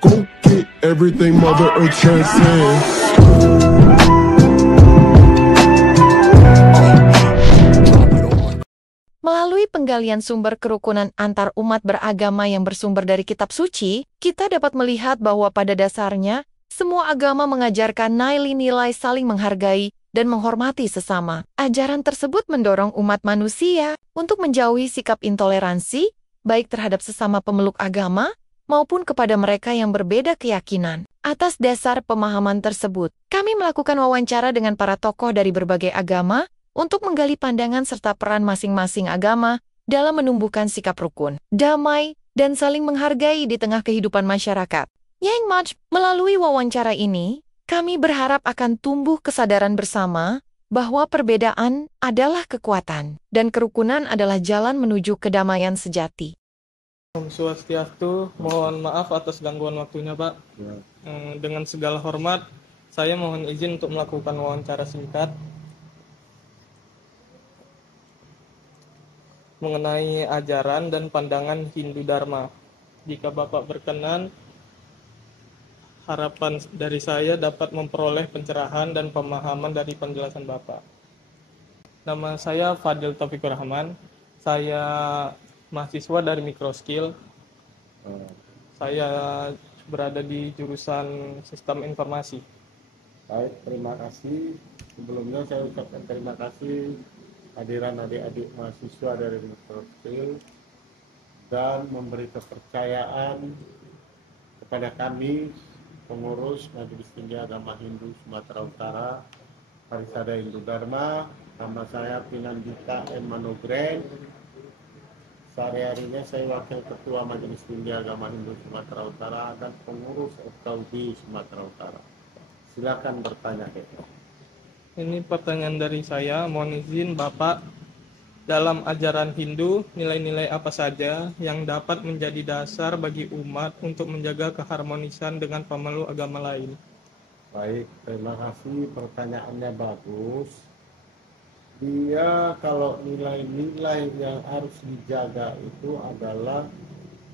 Go get everything Mother Earth transcends. Melalui penggalian sumber kerukunan antar umat beragama yang bersumber dari kitab suci, kita dapat melihat bahwa pada dasarnya, semua agama mengajarkan nilai-nilai saling menghargai dan menghormati sesama. Ajaran tersebut mendorong umat manusia untuk menjauhi sikap intoleransi, baik terhadap sesama pemeluk agama, maupun kepada mereka yang berbeda keyakinan. Atas dasar pemahaman tersebut, kami melakukan wawancara dengan para tokoh dari berbagai agama, untuk menggali pandangan serta peran masing-masing agama dalam menumbuhkan sikap rukun, damai, dan saling menghargai di tengah kehidupan masyarakat. Yang Maj, melalui wawancara ini, kami berharap akan tumbuh kesadaran bersama bahwa perbedaan adalah kekuatan, dan kerukunan adalah jalan menuju kedamaian sejati. Om Swastiastu, mohon maaf atas gangguan waktunya, Pak. Dengan segala hormat, saya mohon izin untuk melakukan wawancara singkat mengenai ajaran dan pandangan Hindu Dharma. Jika Bapak berkenan, harapan dari saya dapat memperoleh pencerahan dan pemahaman dari penjelasan Bapak. Nama saya Fadil Taufikur Rahman. Saya mahasiswa dari Microskill. Saya berada di jurusan Sistem Informasi. Baik, terima kasih. Sebelumnya saya ucapkan terima kasih hadiran adik-adik mahasiswa dari Microskill dan memberi kepercayaan kepada kami pengurus Majelis Tinggi Agama Hindu Sumatera Utara, Parisada Hindu Dharma. Nama saya Pinandita M. Manogren. Sehari-harinya saya Wakil Ketua Majelis Tinggi Agama Hindu Sumatera Utara dan pengurus FKUB Sumatera Utara. Silakan bertanya. Ini pertanyaan dari saya, mohon izin Bapak, dalam ajaran Hindu, nilai-nilai apa saja yang dapat menjadi dasar bagi umat untuk menjaga keharmonisan dengan pemeluk agama lain? Baik, terima kasih, pertanyaannya bagus. Dia kalau nilai-nilai yang harus dijaga itu adalah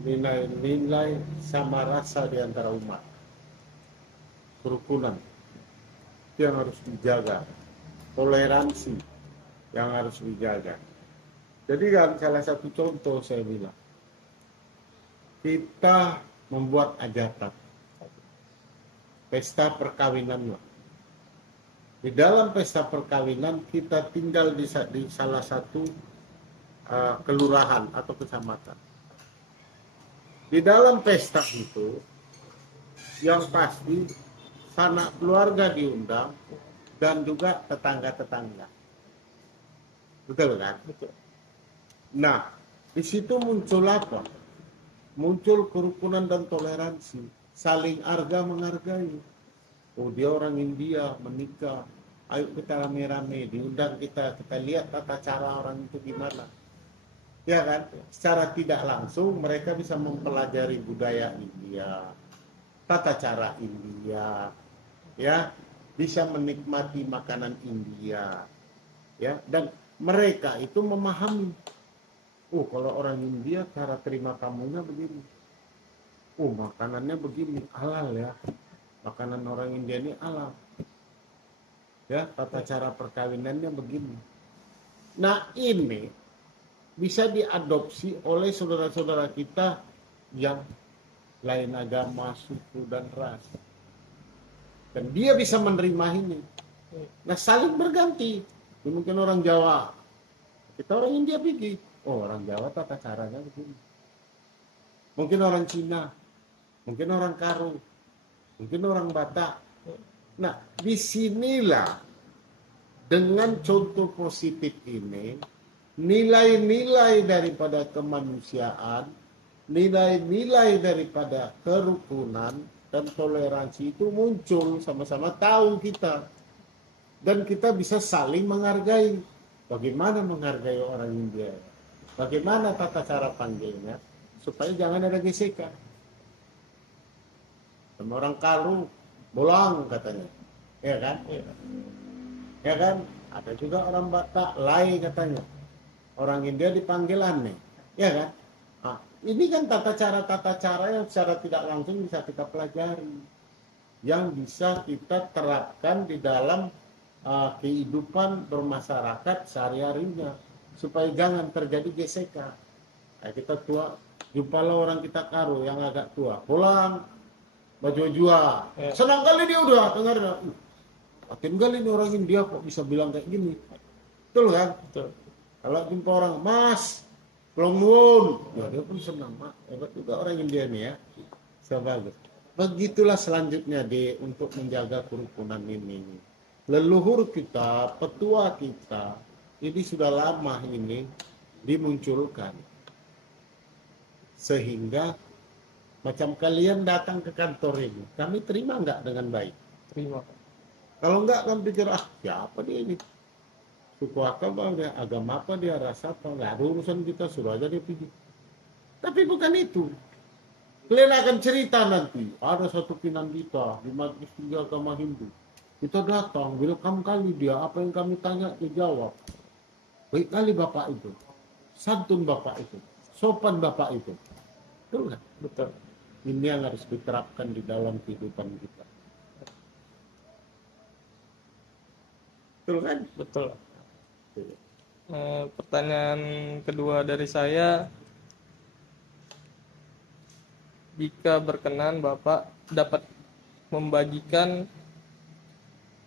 nilai-nilai sama rasa di antara umat. Kerukunan yang harus dijaga, toleransi yang harus dijaga. Jadi kan salah satu contoh saya bilang, kita membuat hajatan, pesta perkawinan. Di dalam pesta perkawinan kita tinggal di salah satu kelurahan atau kecamatan. Di dalam pesta itu, yang pasti sanak keluarga diundang dan juga tetangga-tetangga. Betul kan? Betul. Nah, di situ muncul apa? Muncul kerukunan dan toleransi, saling menghargai. Oh, dia orang India menikah, ayo kita rame-rame, diundang kita lihat tata cara orang itu gimana. Ya kan? Secara tidak langsung mereka bisa mempelajari budaya India, tata cara India, ya, bisa menikmati makanan India, ya, dan mereka itu memahami, oh kalau orang India cara terima tamunya begini, oh makanannya begini, halal ya, makanan orang India ini halal, ya, tata cara perkawinannya begini. Nah ini bisa diadopsi oleh saudara-saudara kita yang lain agama, suku dan ras. Dan dia bisa menerima ini. Nah saling berganti. Mungkin orang Jawa, kita orang India pergi. Oh orang Jawa tata caranya begini. Mungkin orang Cina, mungkin orang Karo, mungkin orang Batak. Nah disinilah dengan contoh positif ini, nilai-nilai daripada kemanusiaan, nilai-nilai daripada kerukunan dan toleransi itu muncul, sama-sama tahu kita. Dan kita bisa saling menghargai. Bagaimana menghargai orang India? Bagaimana tata cara panggilnya? Supaya jangan ada gesekan. Sama orang Karo, bolang katanya. Ya kan? Ya kan? Ada juga orang Batak, lai katanya. Orang India dipanggil aneh. Ya kan? Nah, ini kan tata cara yang secara tidak langsung bisa kita pelajari, yang bisa kita terapkan di dalam kehidupan bermasyarakat sehari-harinya, supaya jangan terjadi gesekan. Nah, kita tua, jumpalah orang kita karo yang agak tua, pulang baju-baju, senang kali dia udah dengar, makin kali ini orang India kok bisa bilang kayak gini, betul kan? Betul. Kalau jumpa orang, Mas, belum nuwun, ya dia pun senang, Mak. Hebat juga orang India nih ya, sebagus. Begitulah selanjutnya untuk menjaga kerukunan ini. Leluhur kita, petua kita, ini sudah lama ini dimunculkan. Sehingga macam kalian datang ke kantor ini, kami terima nggak dengan baik? Terima. Kalau nggak, kami pikir, siapa dia ini? Suku apa dia, agama apa dia, rasa apa, nggak ada urusan kita, suruh aja dia pergi. Tapi bukan itu. Kalian akan cerita nanti, ada satu Pinandita di Majelis Tinggi Agama Hindu. Kita datang, welcome kali dia, apa yang kami tanya, dia jawab. Baik kali Bapak itu, santun Bapak itu, sopan Bapak itu. Betul nggak? Betul. Ini yang harus diterapkan di dalam kehidupan kita. Betul kan? Betul. Pertanyaan kedua dari saya, jika berkenan Bapak dapat membagikan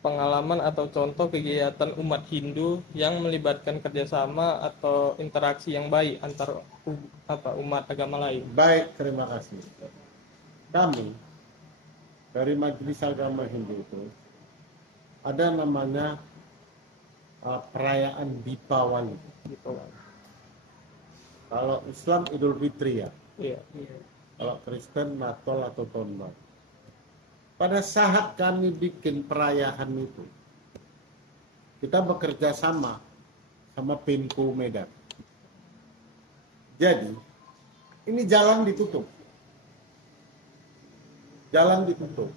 pengalaman atau contoh kegiatan umat Hindu yang melibatkan kerjasama atau interaksi yang baik antar umat agama lain. Baik, terima kasih. Kami dari Majelis Agama Hindu itu ada namanya perayaan Dipawali. Kalau Islam Idul Fitri ya. Iya. Kalau Kristen Natal atau Tahun Baru. Pada saat kami bikin perayaan itu, kita bekerja sama Pemko Medan. Jadi, ini jalan ditutup. Jalan ditutup.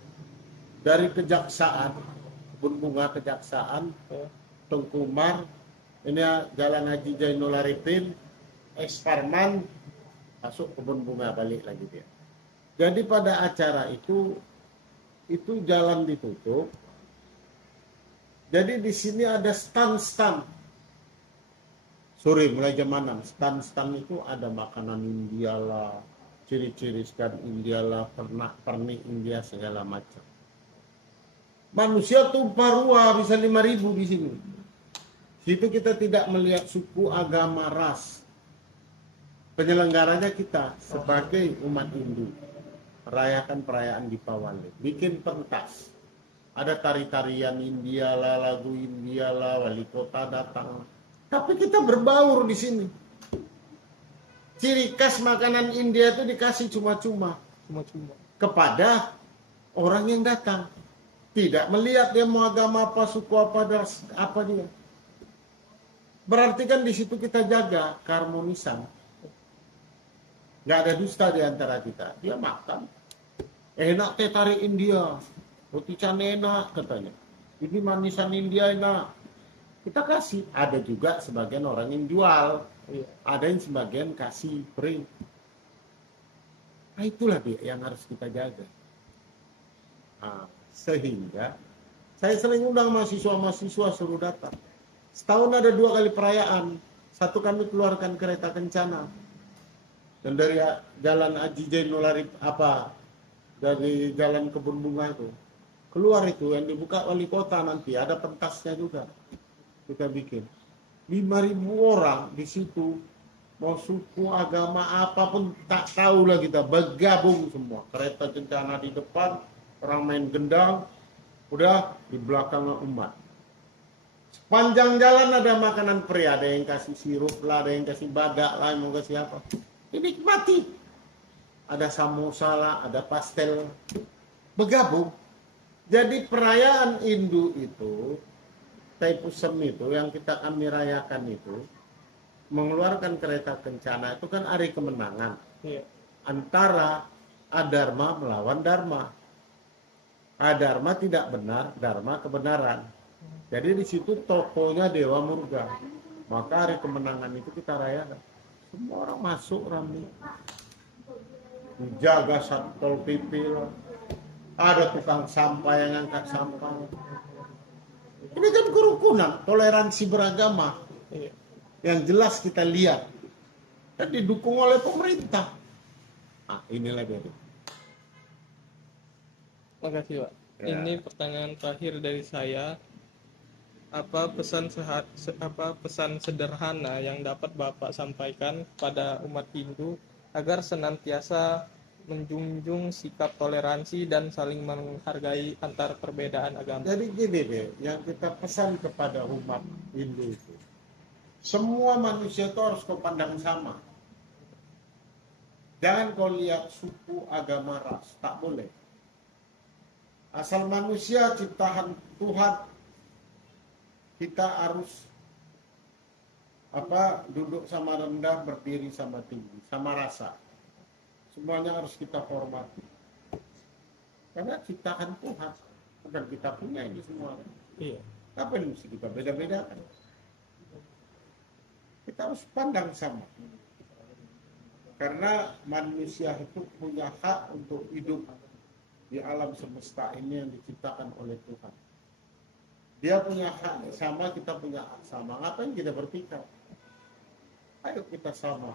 Dari Kejaksaan, Kebun Bunga Kejaksaan, Tengkumar, ini Jalan Haji Jainul Arifin, Esparman, masuk Kebun Bunga, balik lagi dia. Jadi pada acara itu jalan ditutup. Jadi di sini ada stand-stand. Sore mulai jam 6, stand-stand itu ada makanan India lah, ciri-ciri stand India lah, pernik India segala macam. Manusia tumpah ruah bisa 5.000 di sini. Situ kita tidak melihat suku, agama, ras. Penyelenggaranya kita sebagai umat Hindu merayakan perayaan Dipawali, bikin pentas. Ada tari-tarian India lah, lagu India lah, wali kota datang. Tapi kita berbaur di sini. Ciri khas makanan India itu dikasih cuma-cuma kepada orang yang datang. Tidak melihat dia mau agama apa, suku apa, apa dia. Berarti kan di situ kita jaga keharmonisan. Nggak ada dusta di antara kita. Dia makan. Enak teh tarik India. Roti canai enak katanya. Ini manisan India enak. Kita kasih. Ada juga sebagian orang yang jual. Ada yang sebagian kasih free. Nah itulah dia yang harus kita jaga. Nah, sehingga saya sering undang mahasiswa-mahasiswa suruh datang. Setahun ada 2 kali perayaan. Satu kami keluarkan kereta kencana. Dan dari Jalan Haji Jainul Arifin dari Jalan Kebun Bunga itu keluar itu yang dibuka wali kota, nanti ada pentasnya juga kita bikin. 5.000 orang di situ, mau suku, agama apapun tak tahu lah, kita bergabung semua. Kereta kencana di depan, orang main gendang, udah di belakang umat. Sepanjang jalan ada makanan pria, ada yang kasih sirup lah, ada yang kasih badak lah, mau kasih apa. Dinikmati. Ada samosa lah, ada pastel. Bergabung. Jadi perayaan Hindu itu, Taipusam itu, yang kami rayakan itu, mengeluarkan kereta kencana itu kan hari kemenangan. Antara Adharma melawan Dharma. Adharma tidak benar, Dharma kebenaran. Jadi di situ tokonya Dewa Murga. Maka hari kemenangan itu kita rayakan. Semua orang masuk ramai. dijaga Satpol PP lah. Ada tukang sampah yang angkat sampah. Ini kan kerukunan, toleransi beragama. Iya. Yang jelas kita lihat. Dan didukung oleh pemerintah. Ah, inilah dari. Makasih, Pak. Ya. Ini pertanyaan terakhir dari saya. Apa pesan sederhana yang dapat Bapak sampaikan pada umat Hindu agar senantiasa menjunjung sikap toleransi dan saling menghargai antar perbedaan agama? Jadi gini deh, yang kita pesan kepada umat Hindu itu, semua manusia itu harus kau pandang sama. Jangan kau lihat suku, agama, ras, tak boleh. Asal manusia ciptaan Tuhan, kita harus duduk sama rendah, berdiri sama tinggi, sama rasa. Semuanya harus kita hormati. Karena ciptaan Tuhan, bukan kita punya ini semua. Iya. Apa yang mesti kita beda-bedakan? Kita harus pandang sama. Karena manusia itu punya hak untuk hidup di alam semesta ini yang diciptakan oleh Tuhan. Dia punya hak sama, kita punya hak sama. Ngapain kita bertikai? Ayo kita sama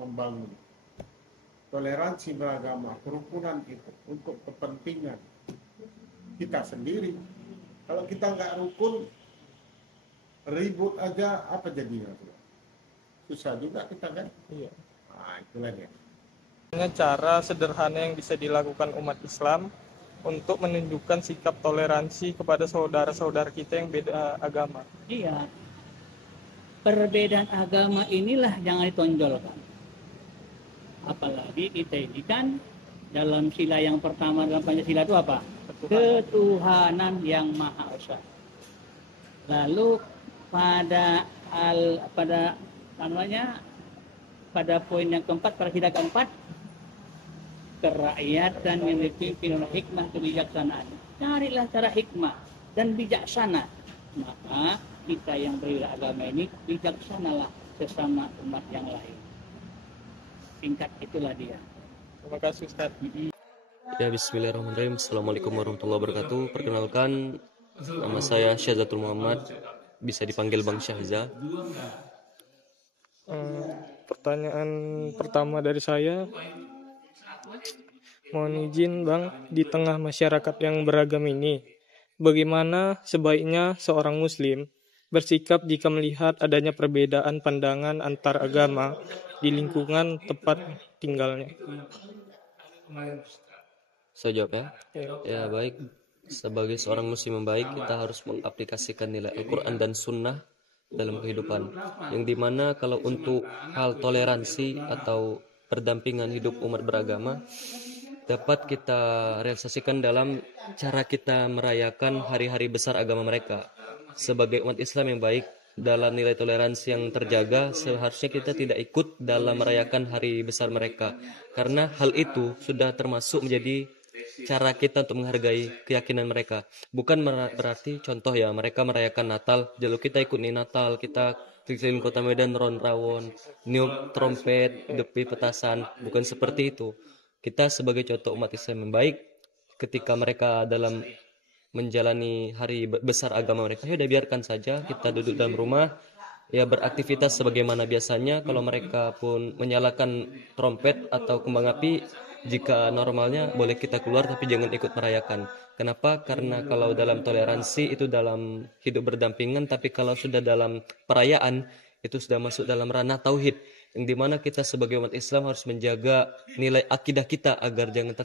membangun toleransi beragama, kerukunan itu untuk kepentingan kita sendiri. Kalau kita nggak rukun, ribut aja, apa jadinya? Susah juga kita kan? Iya. Nah, itulah dia. Dengan cara sederhana yang bisa dilakukan umat Islam untuk menunjukkan sikap toleransi kepada saudara-saudara kita yang beda agama. Iya. Perbedaan agama inilah yang ditonjolkan. Apalagi kita ini kan dalam sila yang pertama dalam Pancasila itu apa? Ketuhanan yang Maha Esa. Lalu pada poin yang keempat, pada sila keempat, kerakyatan yang dipimpin oleh hikmah kebijaksanaan. Carilah cara hikmah dan bijaksana. Maka kita yang beragama ini bijaksanalah sesama umat yang lain. Singkat itulah dia. Terima kasih, Ustaz. Ya, bismillahirrahmanirrahim. Assalamualaikum warahmatullahi wabarakatuh. Perkenalkan, nama saya Syahzatul Muhammad, bisa dipanggil Bang Syahza. Pertanyaan pertama dari saya, mohon izin Bang, di tengah masyarakat yang beragam ini, bagaimana sebaiknya seorang Muslim bersikap jika melihat adanya perbedaan pandangan antar agama di lingkungan tempat tinggalnya? Saya jawab ya. Ya, baik. Sebagai seorang muslim yang baik, kita harus mengaplikasikan nilai Al-Quran dan Sunnah dalam kehidupan. Yang dimana kalau untuk hal toleransi atau perdampingan hidup umat beragama, dapat kita realisasikan dalam cara kita merayakan hari-hari besar agama mereka. Sebagai umat Islam yang baik, dalam nilai toleransi yang terjaga, seharusnya kita tidak ikut dalam merayakan hari besar mereka. Karena hal itu sudah termasuk menjadi cara kita untuk menghargai keyakinan mereka. Bukan berarti contoh ya, mereka merayakan Natal, lalu kita ikut nih Natal, kita keliling kota Medan, ron-rawon, niup trompet, depi petasan. Bukan seperti itu. Kita sebagai contoh umat Islam yang baik, ketika mereka dalam menjalani hari besar agama mereka, ya udah biarkan saja, kita duduk dalam rumah, ya beraktivitas sebagaimana biasanya. Kalau mereka pun menyalakan trompet atau kembang api, jika normalnya boleh kita keluar, tapi jangan ikut merayakan. Kenapa? Karena kalau dalam toleransi itu dalam hidup berdampingan, tapi kalau sudah dalam perayaan itu sudah masuk dalam ranah tauhid, yang dimana kita sebagai umat Islam harus menjaga nilai akidah kita agar jangan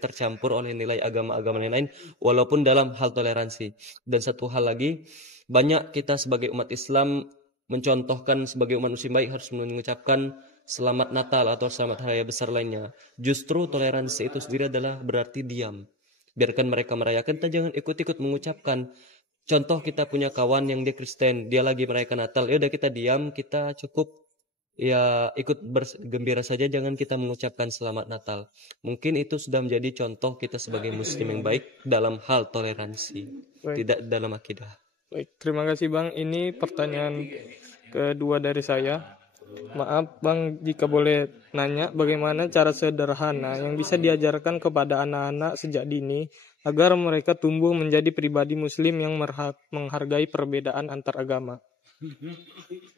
tercampur oleh nilai agama-agama lain, walaupun dalam hal toleransi. Dan satu hal lagi, banyak kita sebagai umat Islam mencontohkan sebagai umat muslim baik harus mengucapkan selamat Natal atau selamat hari besar lainnya. Justru toleransi itu sendiri adalah berarti diam. Biarkan mereka merayakan, kita jangan ikut-ikut mengucapkan. Contoh, kita punya kawan yang dia Kristen, dia lagi merayakan Natal, ya udah kita diam, kita cukup ya ikut bergembira saja, jangan kita mengucapkan selamat Natal. Mungkin itu sudah menjadi contoh kita sebagai muslim yang baik dalam hal toleransi, tidak dalam akidah. Baik, terima kasih Bang. Ini pertanyaan kedua dari saya. Maaf Bang, jika boleh nanya, bagaimana cara sederhana yang bisa diajarkan kepada anak-anak sejak dini agar mereka tumbuh menjadi pribadi Muslim yang menghargai perbedaan antar agama?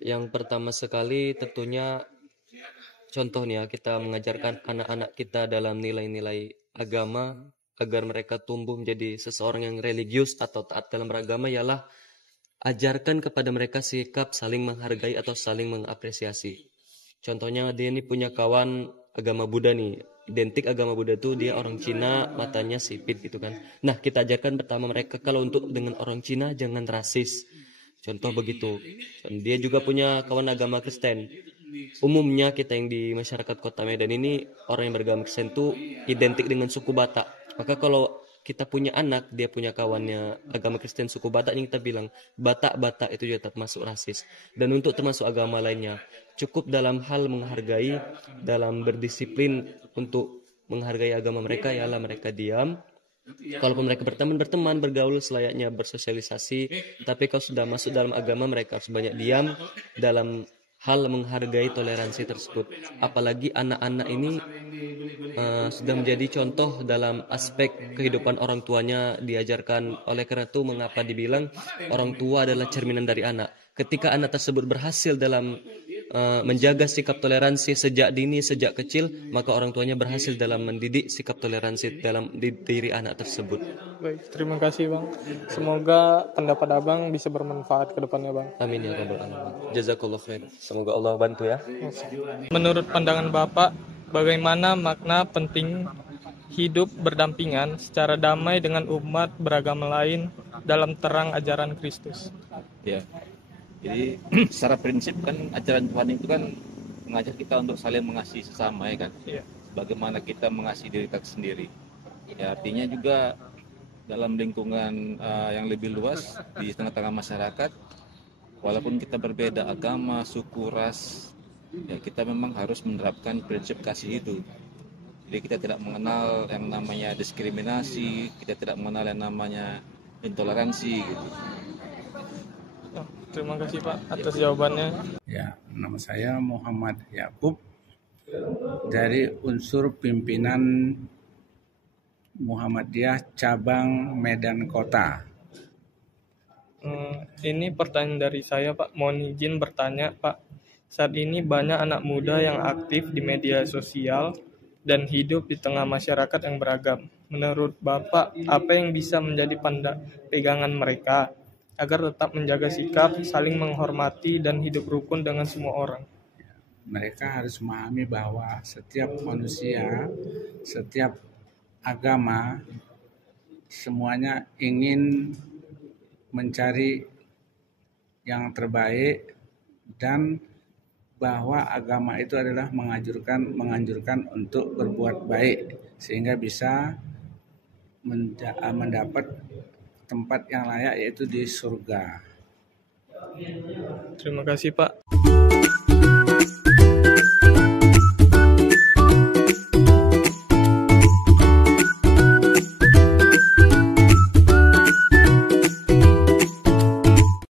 Yang pertama sekali tentunya contohnya kita mengajarkan anak-anak kita dalam nilai-nilai agama agar mereka tumbuh menjadi seseorang yang religius atau taat dalam beragama, ialah ajarkan kepada mereka sikap saling menghargai atau saling mengapresiasi. Contohnya dia ini punya kawan agama Buddha nih, identik agama Buddha tuh dia orang Cina, matanya sipit gitu kan. Nah, kita ajarkan pertama mereka kalau untuk dengan orang Cina jangan rasis. Contoh begitu. Dan dia juga punya kawan agama Kristen. Umumnya kita yang di masyarakat Kota Medan ini orang yang beragama Kristen tuh identik dengan suku Batak. Maka kalau kita punya anak, dia punya kawannya agama Kristen suku Batak, yang kita bilang Batak-Batak itu juga termasuk rasis. Dan untuk termasuk agama lainnya, cukup dalam hal menghargai, dalam berdisiplin untuk menghargai agama mereka, ialah mereka diam. Kalaupun mereka berteman, bergaul selayaknya bersosialisasi. Tapi kalau sudah masuk dalam agama, mereka harus banyak diam dalam hal menghargai toleransi tersebut. Apalagi anak-anak ini sudah menjadi contoh dalam aspek kehidupan orang tuanya, diajarkan. Oleh karena itu mengapa dibilang orang tua adalah cerminan dari anak. Ketika anak tersebut berhasil dalam menjaga sikap toleransi sejak dini, sejak kecil, maka orang tuanya berhasil dalam mendidik sikap toleransi dalam diri anak tersebut. Baik, terima kasih Bang. Semoga pendapat Abang bisa bermanfaat ke depannya Bang. Amin ya rabbal alamin. Jazakallah khair. Semoga Allah bantu ya. Menurut pandangan Bapak, bagaimana makna penting hidup berdampingan secara damai dengan umat beragama lain dalam terang ajaran Kristus? Ya, jadi secara prinsip kan ajaran Tuhan itu kan mengajak kita untuk saling mengasihi sesama, ya kan? Iya. Bagaimana kita mengasihi diri kita sendiri. Ya, artinya juga dalam lingkungan yang lebih luas di tengah-tengah masyarakat, walaupun kita berbeda agama, suku, ras, ya kita memang harus menerapkan prinsip kasih itu. Jadi kita tidak mengenal yang namanya diskriminasi, kita tidak mengenal yang namanya intoleransi gitu. Terima kasih Pak atas jawabannya. Ya, nama saya Muhammad Yakub dari unsur pimpinan Muhammadiyah Cabang Medan Kota. Ini pertanyaan dari saya Pak, mohon izin bertanya Pak. Saat ini banyak anak muda yang aktif di media sosial dan hidup di tengah masyarakat yang beragam. Menurut Bapak, apa yang bisa menjadi pegangan mereka agar tetap menjaga sikap, saling menghormati, dan hidup rukun dengan semua orang? Mereka harus memahami bahwa setiap manusia, setiap agama, semuanya ingin mencari yang terbaik, dan bahwa agama itu adalah menganjurkan untuk berbuat baik sehingga bisa mendapat tempat yang layak, yaitu di surga. Terima kasih Pak.